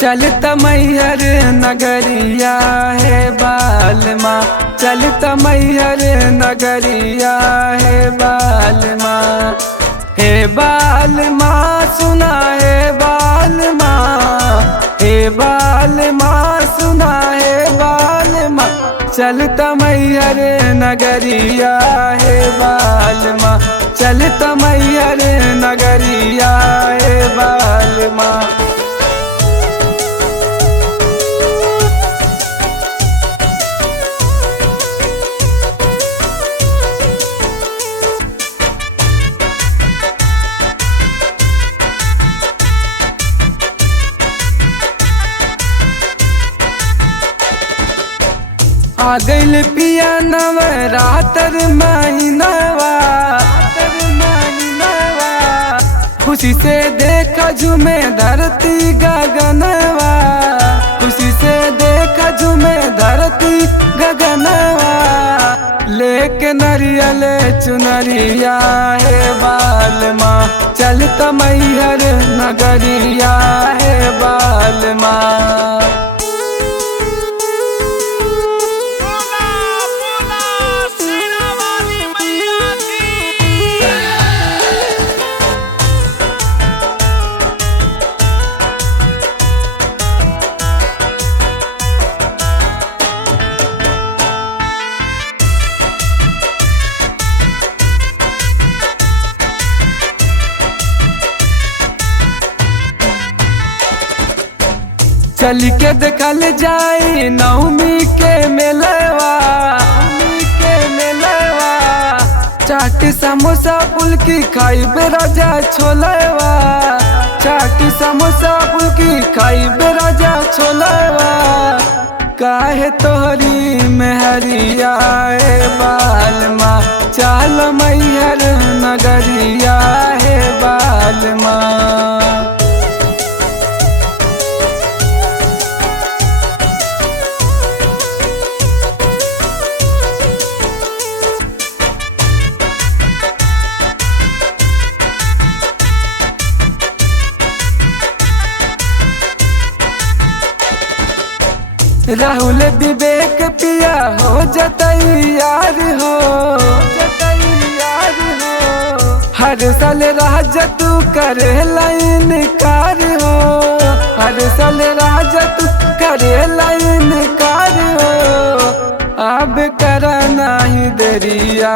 चलत मैहर नगरिया है बालमा, चलत मैहर नगरिया है बालमा। हे बालमा सुना है बालमा, हे बालमा सुना है बालमा। चलत मैहर नगरिया है बालमा, चलत मैहर नगरिया है बालमा। आ गइल पिया नवरातर महीनवा, खुशी से देखा झूमे धरती गगनवा, खुशी से देखा झूमे धरती गगनवा। लेके नरियल चुनरिया है बालमा, चलत मैहर नगरिया है बालमा। चल के देखल जाई नवमी के मेलवा, चाट समोसा फुल्की खाइबे राजा छोलवा, चाट समोसा फुल्की खाइबे राजा छोलवा। काहे तोहरी मेहरिया है बालमा, चल मैहर नगरिया है बालमा। राहुल विवेक पिया हो जतैयार हो, हर साल राजा तू करे लाइन कार हो, हर साल राजा तू करे लाइन कार हो। अब करना ही देरिया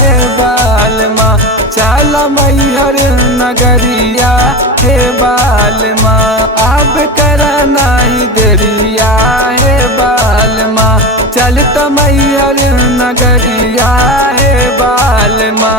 है बालमा, चल मैहर नगरिया है बालमा। अब करना ही देरिया है बालमा, चलत मैहर नगरिया है बालमा।